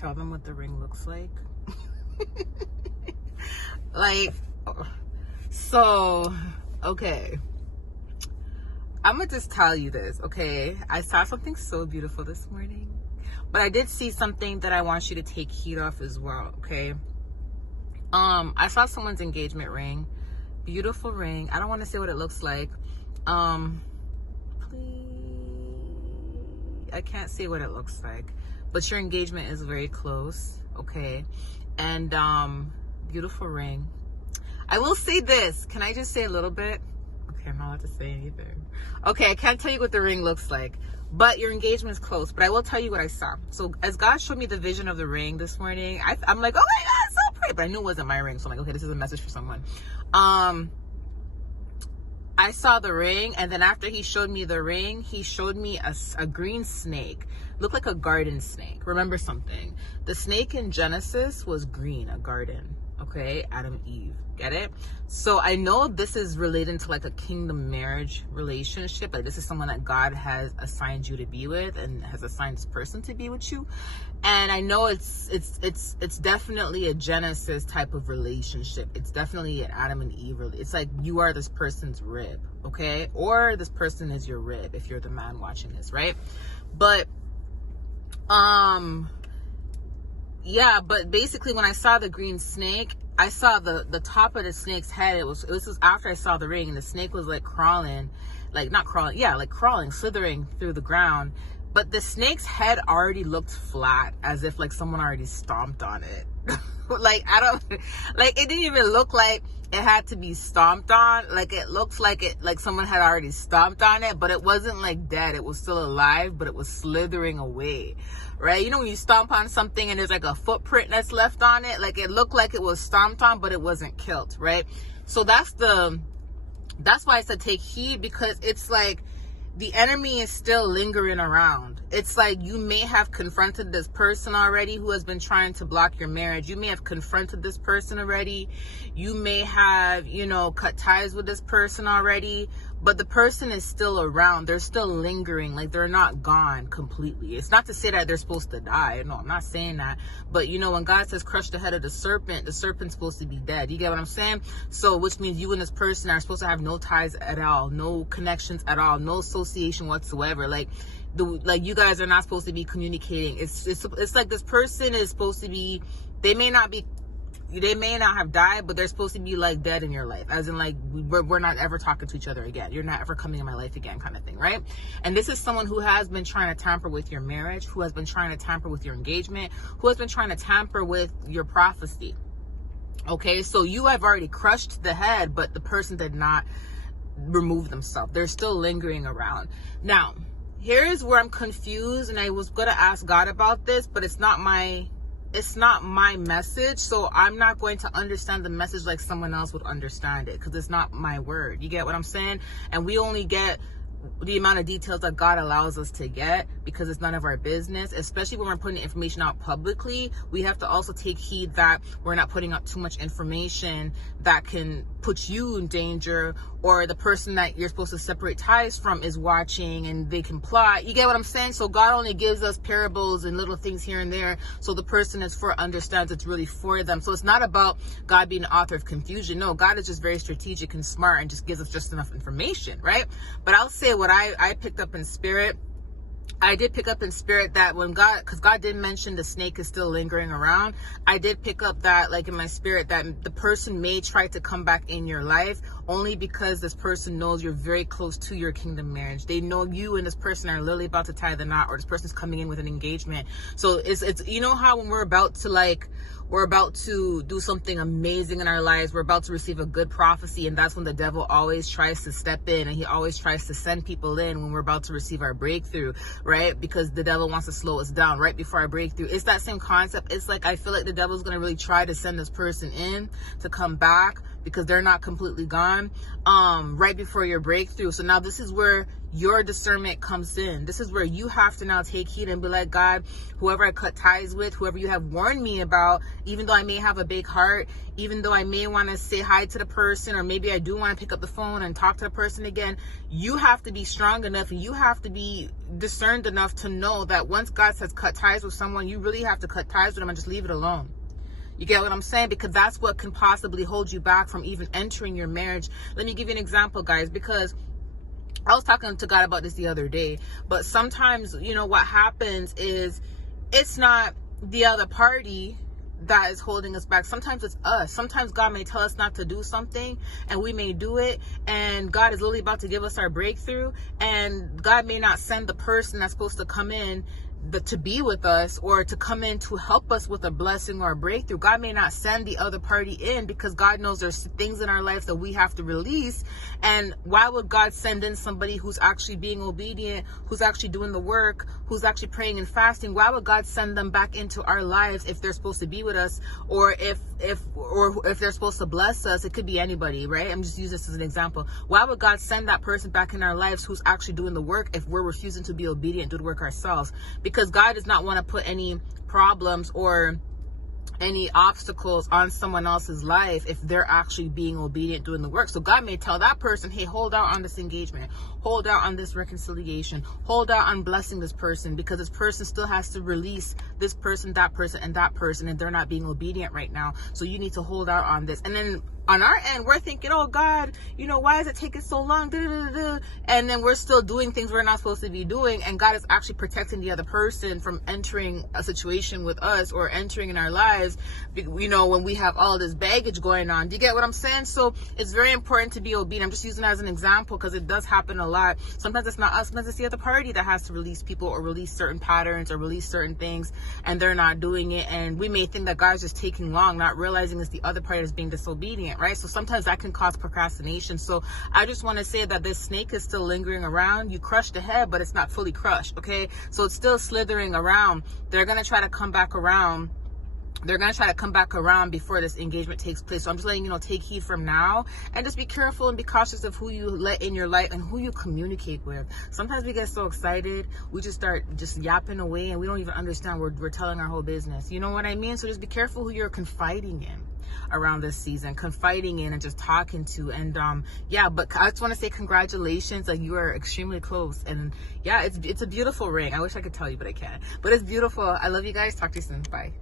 tell them what the ring looks like? Like, so, okay. I'm gonna just tell you this, okay? I saw something so beautiful this morning, but I did see something that I want you to take heed of as well, okay? I saw someone's engagement ring. Beautiful ring. I don't want to say what it looks like. Please. I can't say what it looks like, but your engagement is very close, okay? And beautiful ring. I will say this. Can I just say a little bit? Okay, I'm not allowed to say anything. Okay, I can't tell you what the ring looks like, but your engagement is close. But I will tell you what I saw. So as God showed me the vision of the ring this morning, I'm like, oh my God, it's so pretty. But I knew it wasn't my ring. So I'm like, okay, this is a message for someone. I saw the ring, and then after he showed me the ring, he showed me a green snake. Looked like a garden snake. Remember something. The snake in Genesis was green, a garden. Okay, Adam and Eve. Get it? So I know this is related to like a kingdom marriage relationship. Like this is someone that God has assigned you to be with and has assigned this person to be with you. And I know it's definitely a Genesis type of relationship. It's definitely an Adam and Eve. It's like you are this person's rib, okay? Or this person is your rib if you're the man watching this, right? But yeah, but basically when I saw the green snake, I saw the top of the snake's head. It was after I saw the ring, and the snake was like crawling, like not crawling, yeah, like crawling, slithering through the ground. But the snake's head already looked flat, as if like someone already stomped on it. Like it didn't even look like it had to be stomped on. Like it looked like someone had already stomped on it, but it wasn't like dead. It was still alive, but it was slithering away. Right? You know when you stomp on something and there's like a footprint that's left on it, like it looked like it was stomped on, but it wasn't killed, right? So that's why I said take heed, because it's like the enemy is still lingering around. It's like you may have confronted this person already who has been trying to block your marriage. You may have confronted this person already. You may have, cut ties with this person already, but the person is still around. They're still lingering. Like they're not gone completely. It's not to say that they're supposed to die. No, I'm not saying that. But when God says crush the head of the serpent's supposed to be dead. You get what I'm saying? So which means you and this person are supposed to have no ties at all, no connections at all, no association whatsoever. Like you guys are not supposed to be communicating. It's like this person is supposed to be, they may not have died, but they're supposed to be like dead in your life, as in like we're not ever talking to each other again. You're not ever coming in my life again, kind of thing, right? And this is someone who has been trying to tamper with your marriage, who has been trying to tamper with your engagement, who has been trying to tamper with your prophecy. Okay, so you have already crushed the head, but the person did not remove themselves. They're still lingering around. Now, here's where I'm confused, and I was gonna ask God about this, but it's not my message, so I'm not going to understand the message like someone else would understand it, because it's not my word. You get what I'm saying? And we only get the amount of details that God allows us to get, because it's none of our business, especially when we're putting information out publicly. We have to also take heed that we're not putting out too much information that can put you in danger, or the person that you're supposed to separate ties from is watching and they can plot. You get what I'm saying? So God only gives us parables and little things here and there, so the person understands it's really for them. So it's not about God being the author of confusion. No, God is just very strategic and smart and just gives us just enough information, right? But I'll say what I picked up in spirit. I did pick up in spirit that because God did mention the snake is still lingering around. I did pick up that, like in my spirit, that the person may try to come back in your life only because this person knows you're very close to your kingdom marriage. They know you and this person are literally about to tie the knot, or this person's coming in with an engagement. So it's how when we're about to do something amazing in our lives, we're about to receive a good prophecy, and that's when the devil always tries to step in, and he always tries to send people in when we're about to receive our breakthrough, right? Because the devil wants to slow us down right before our breakthrough. It's that same concept. It's like I feel like the devil's going to really try to send this person in to come back because they're not completely gone right before your breakthrough. So now this is where your discernment comes in. This is where you have to now take heed and be like, God, whoever I cut ties with, whoever you have warned me about, even though I may have a big heart, even though I may want to say hi to the person, or maybe I do want to pick up the phone and talk to the person again, you have to be strong enough and you have to be discerned enough to know that once God says cut ties with someone, you really have to cut ties with them and just leave it alone. You get what I'm saying? Because that's what can possibly hold you back from even entering your marriage. Let me give you an example, guys, because I was talking to God about this the other day, but sometimes, you know, what happens is it's not the other party that is holding us back. Sometimes it's us. Sometimes God may tell us not to do something and we may do it, and God is literally about to give us our breakthrough, and God may not send the person that's supposed to come in to be with us or to come in to help us with a blessing or a breakthrough. God may not send the other party in because God knows there's things in our lives that we have to release. And why would God send in somebody who's actually being obedient, who's actually doing the work, who's actually praying and fasting? Why would God send them back into our lives if they're supposed to be with us, or if they're supposed to bless us? It could be anybody, right? I'm just using this as an example. Why would God send that person back in our lives who's actually doing the work if we're refusing to be obedient and do the work ourselves? Because God does not want to put any problems or any obstacles on someone else's life if they're actually being obedient doing the work. So God may tell that person, hey, hold out on this engagement, hold out on this reconciliation, hold out on blessing this person, because this person still has to release this person, that person, and that person, and they're not being obedient right now. So you need to hold out on this. And then on our end, we're thinking, oh God, you know, why is it taking so long? And then we're still doing things we're not supposed to be doing. And God is actually protecting the other person from entering a situation with us or entering in our lives, you know, when we have all this baggage going on. Do you get what I'm saying? So it's very important to be obedient. I'm just using it as an example because it does happen a lot. Sometimes it's not us, sometimes it's the other party that has to release people or release certain patterns or release certain things, and they're not doing it. And we may think that God's just taking long, not realizing it's the other party that's being disobedient, right? So sometimes that can cause procrastination. So I just want to say that this snake is still lingering around. You crushed the head, but it's not fully crushed, okay? So it's still slithering around. They're going to try to come back around. They're going to try to come back around before this engagement takes place. So I'm just letting you know, take heed from now, and just be careful and be cautious of who you let in your life and who you communicate with. Sometimes we get so excited, we just start just yapping away and we don't even understand we're telling our whole business. You know what I mean? So just be careful who you're confiding in around this season, confiding in and just talking to. And yeah, but I just want to say congratulations, like you are extremely close. And yeah, it's a beautiful ring. I wish I could tell you, but I can't. But it's beautiful. I love you guys. Talk to you soon. Bye.